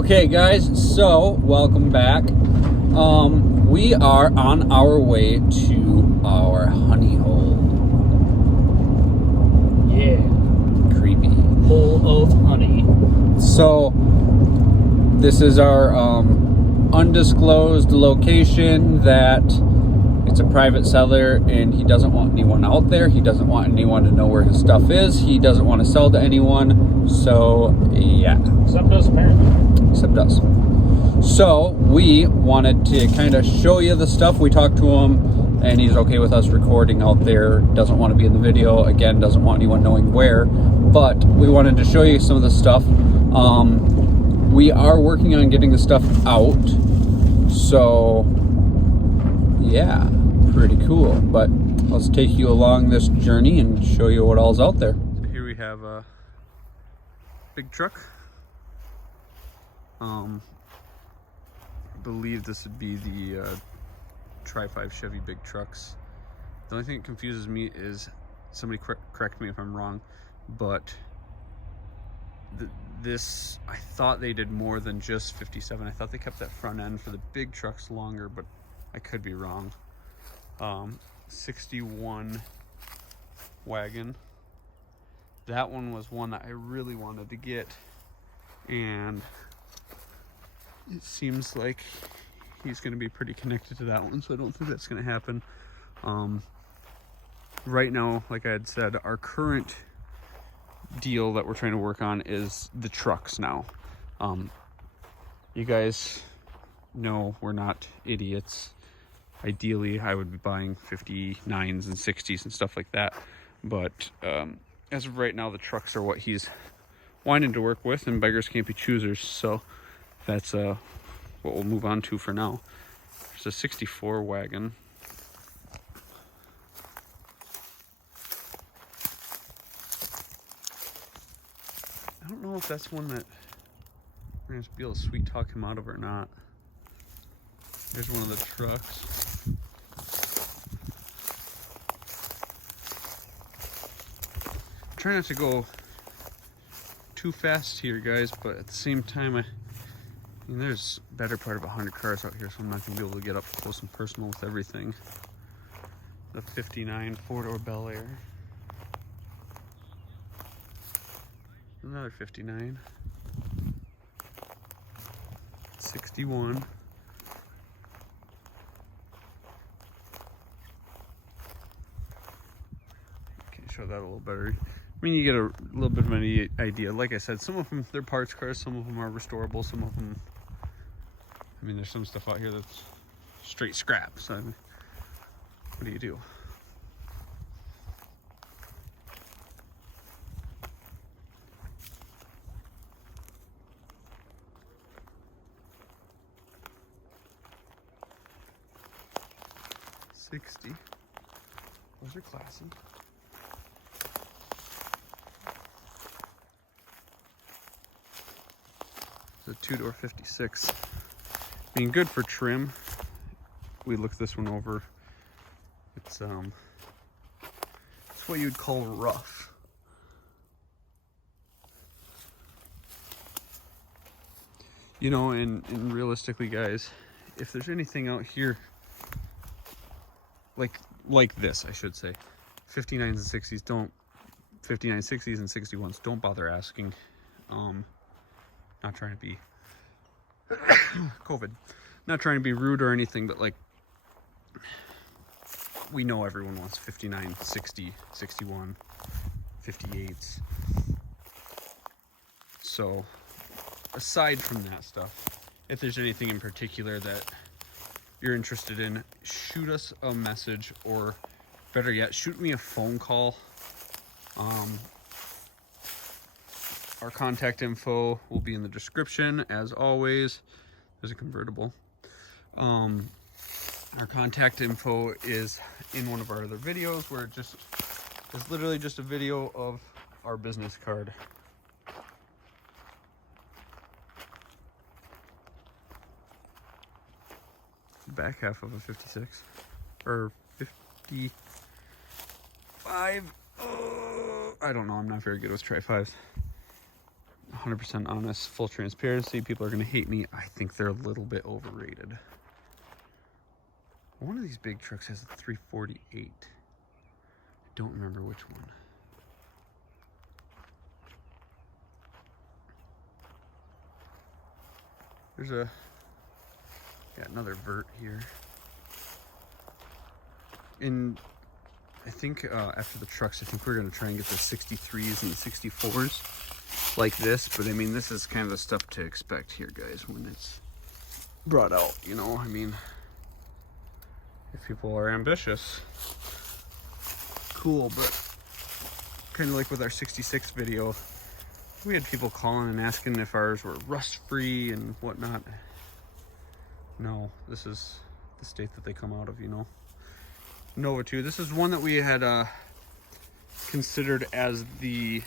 Okay guys, so welcome back. We are on our way to our honey hole. Yeah. Creepy. Hole of honey. So this is our undisclosed location that it's a private seller and he doesn't want anyone out there. He doesn't want anyone to know where his stuff is. He doesn't want to sell to anyone. So yeah. Except us, apparently. Except us. So we wanted to kind of show you the stuff. We talked to him and he's okay with us recording out there. Doesn't want to be in the video. Again, doesn't want anyone knowing where. But we wanted to show you some of the stuff. We are working on getting the stuff out. So yeah, pretty cool. But let's take you along this journey and show you what all's out there. So here we have a big truck. I believe this would be the Tri-5 Chevy big trucks. The only thing that confuses me is, somebody correct me if I'm wrong, but this, I thought they did more than just 57. I thought they kept that front end for the big trucks longer, but I could be wrong. 61 Wagon. That one was one that I really wanted to get, and it seems like he's going to be pretty connected to that one, so I don't think that's going to happen. Right now, like I had said, our current deal that we're trying to work on is the trucks now. You guys know we're not idiots. Ideally, I would be buying 59s and 60s and stuff like that, but as of right now, the trucks are what he's wanting to work with, and beggars can't be choosers, so that's what we'll move on to for now. There's a 64 Wagon. I don't know if that's one that we're going to be able to sweet talk him out of or not. There's one of the trucks. I'm trying not to go too fast here, guys, but at the same time, I mean, there's a better part of 100 cars out here, so I'm not going to be able to get up close and personal with everything. The 59 four-door Bel Air. Another 59. 61. Okay, show that a little better. I mean, you get a little bit of an idea. Like I said, some of them, they're parts cars, some of them are restorable, some of them, I mean, there's some stuff out here that's straight scrap, so I mean, what do you do? $60. Those are classy. It's a two-door 56. I mean, good for trim. We looked this one over. It's what you'd call rough. You know, and realistically, guys, if there's anything out here like this, I should say, 59s and 60s, don't 59, 60s and 61s, don't bother asking. Not trying to be COVID, not trying to be rude or anything, but like, we know everyone wants 59, 60, 61, 58s. So aside from that stuff, if there's anything in particular that you're interested in, shoot us a message, or better yet, shoot me a phone call. Our contact info will be in the description, as always. There's a convertible. Our contact info is in one of our other videos, where it just is literally just a video of our business card. Back half of a 56 or 55. I don't know, I'm not very good with Tri-5s. 100% honest, full transparency. People are going to hate me. I think they're a little bit overrated. One of these big trucks has a 348. I don't remember which one. There's another vert here. And I think after the trucks, I think we're gonna try and get the 63s and the 64s like this. But I mean, this is kind of the stuff to expect here, guys, when it's brought out, you know? I mean, if people are ambitious, cool. But kind of like with our 66 video, we had people calling and asking if ours were rust-free and whatnot. No, this is the state that they come out of, you know. Nova 2. This is one that we had considered as the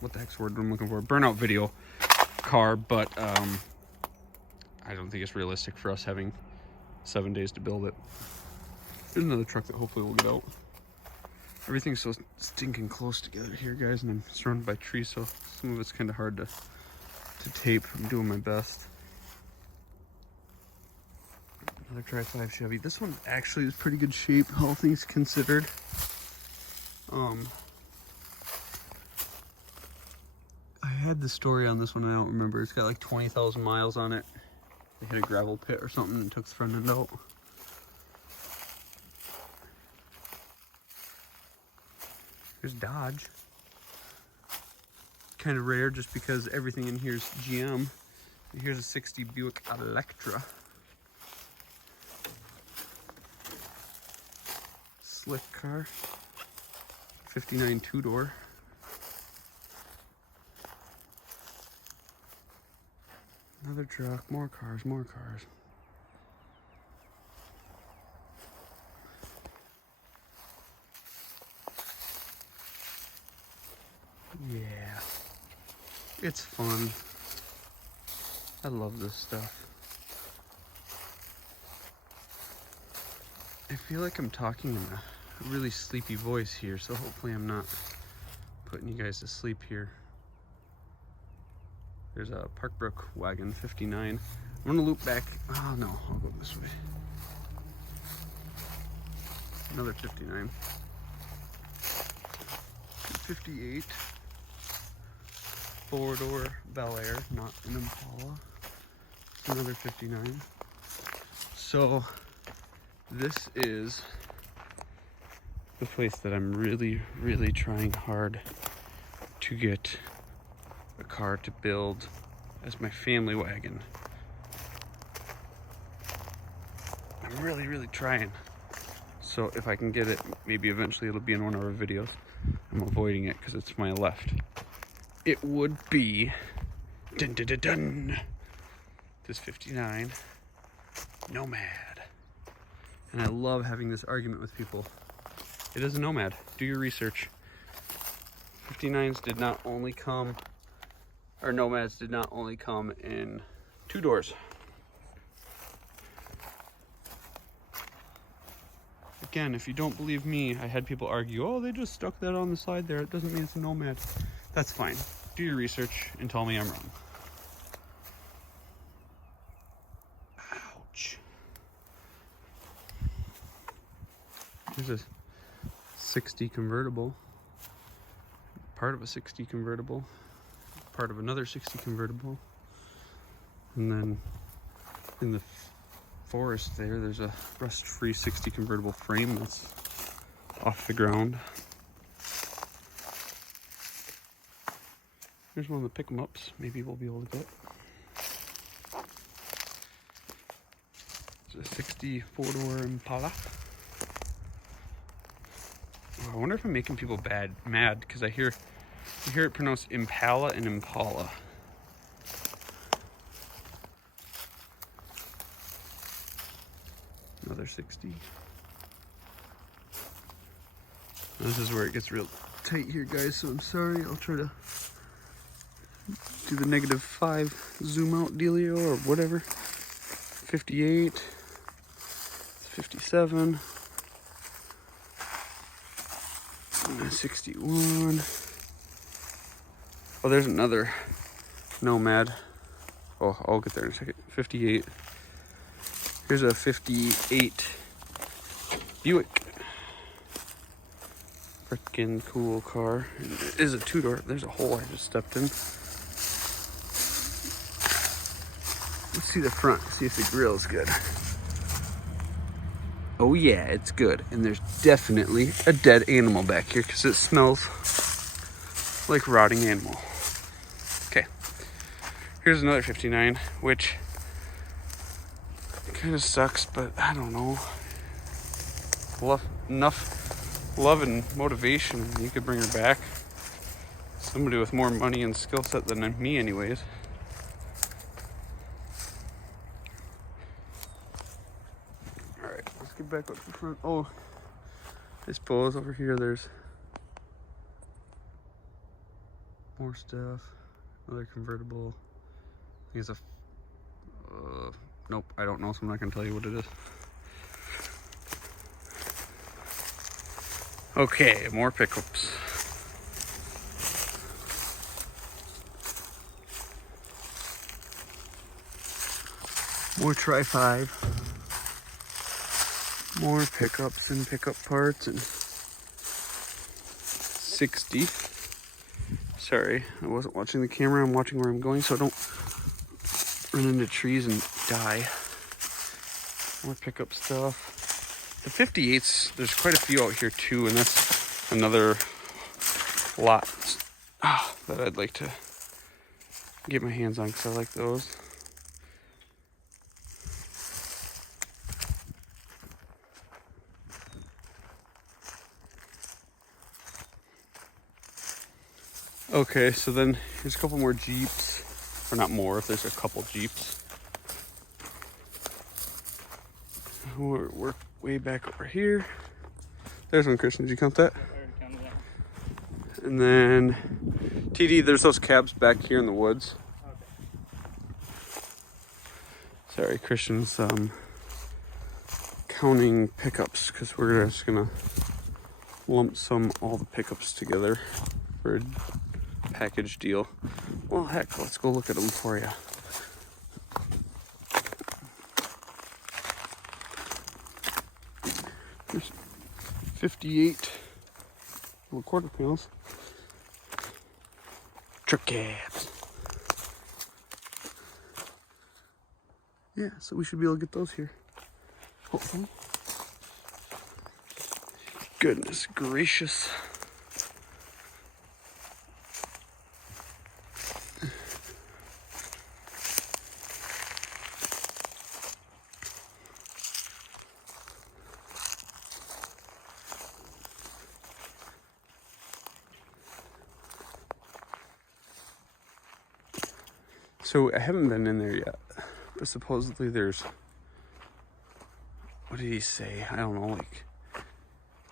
what the heck's the word I'm looking for? Burnout video car, but I don't think it's realistic for us having 7 days to build it. There's another truck that hopefully will get out. Everything's so stinking close together here, guys, and I'm surrounded by trees, so some of it's kind of hard to tape. I'm doing my best. Another Tri-5 Chevy. This one actually is pretty good shape, all things considered. I had the story on this one, I don't remember. It's got like 20,000 miles on it. They hit a gravel pit or something and took the front end out. Here's Dodge. Kind of rare just because everything in here is GM. Here's a 60 Buick Electra. Slick car. 59 two-door. Another truck, more cars, more cars. Yeah, it's fun. I love this stuff. I feel like I'm talking in a really sleepy voice here, so hopefully I'm not putting you guys to sleep here. There's a Parkbrook Wagon 59. I'm gonna loop back. Oh no, I'll go this way. Another 59. 58. Four-door Bel Air, not an Impala. Another 59. So this is the place that I'm really, really trying hard to get a car to build as my family wagon. I'm really, really trying. So if I can get it, maybe eventually it'll be in one of our videos. I'm avoiding it because it's to my left. It would be dun, dun, dun, dun, this 59 Nomad. And I love having this argument with people. It is a Nomad. Do your research. 59s did not only come, or Nomads did not only come in two doors. Again, if you don't believe me, I had people argue, oh, they just stuck that on the side there. It doesn't mean it's a Nomad. That's fine. Do your research and tell me I'm wrong. Ouch. There's a 60 convertible. Part of a 60 convertible. Part of another 60 convertible. And then in the forest there's a rust-free 60 convertible frame that's off the ground. Here's one of the pick-em-ups. Maybe we'll be able to get. It's a 64-door Impala. Oh, I wonder if I'm making people mad because I hear it pronounced Impala and Impala. Another 60. This is where it gets real tight here, guys, so I'm sorry. I'll try to do the -5 zoom out dealio or whatever. 58, 57, 61, Oh, there's another Nomad. Oh, I'll get there in a second. 58. Here's a 58 Buick. Freaking cool car. It is a two-door. There's a hole I just stepped in. Let's see the front, see if the grill's good. Oh yeah, it's good. And there's definitely a dead animal back here because it smells like rotting animal. Okay, here's another 59, which kind of sucks, but I don't know. Enough love and motivation, you could bring her back. Somebody with more money and skill set than me anyways. Alright, let's get back up to the front. Oh, I suppose over here there's more stuff. Another convertible. I think it's a nope, I don't know, so I'm not gonna tell you what it is. Okay, more pickups. More Tri-5. More pickups and pickup parts and 60. Sorry, I wasn't watching the camera. I'm watching where I'm going so I don't run into trees and die. More pickup stuff. The 58s, there's quite a few out here too, and that's another lot that I'd like to get my hands on because I like those. Okay, so then there's a couple more Jeeps, or not more, if there's a couple Jeeps. We're way back over here. There's one, Christian. Did you count that? I already counted that. And then TD, there's those cabs back here in the woods. Okay. Sorry, Christian's counting pickups because we're just gonna lump all the pickups together for a package deal. Well, heck, let's go look at them for you. There's 58 little quarter panels. Truck cabs. Yeah, so we should be able to get those here. Hopefully. Goodness gracious. So I haven't been in there yet, but supposedly there's, what did he say? I don't know, like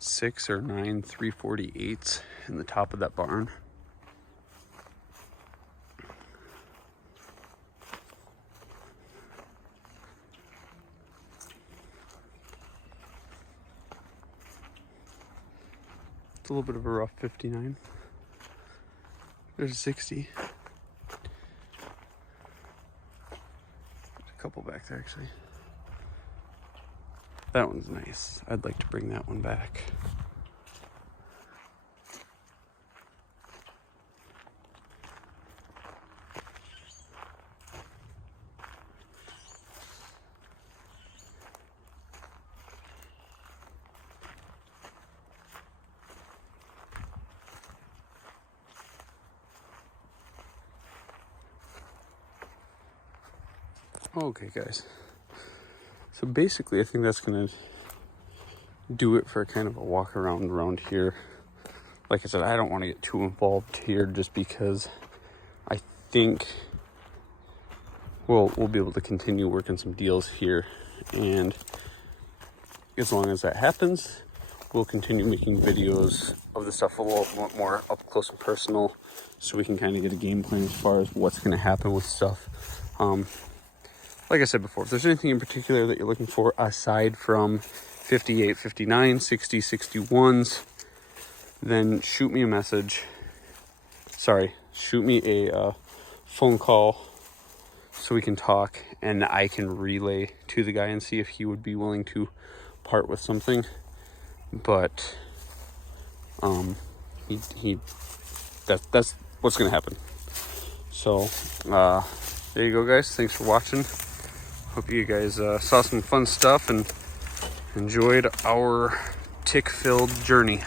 6 or 9 348s in the top of that barn. It's a little bit of a rough 59. There's a 60. Couple back there actually. That one's nice. I'd like to bring that one back. Okay, guys. So basically, I think that's gonna do it for kind of a walk around here. Like I said, I don't want to get too involved here just because I think we'll be able to continue working some deals here, and as long as that happens, we'll continue making videos of the stuff a little more up close and personal, so we can kind of get a game plan as far as what's going to happen with stuff. Like I said before, if there's anything in particular that you're looking for aside from 58, 59, 60, 61s, then shoot me a message. Sorry, shoot me a phone call so we can talk, and I can relay to the guy and see if he would be willing to part with something. But that's what's gonna happen. So there you go, guys. Thanks for watching. Hope you guys saw some fun stuff and enjoyed our tick-filled journey.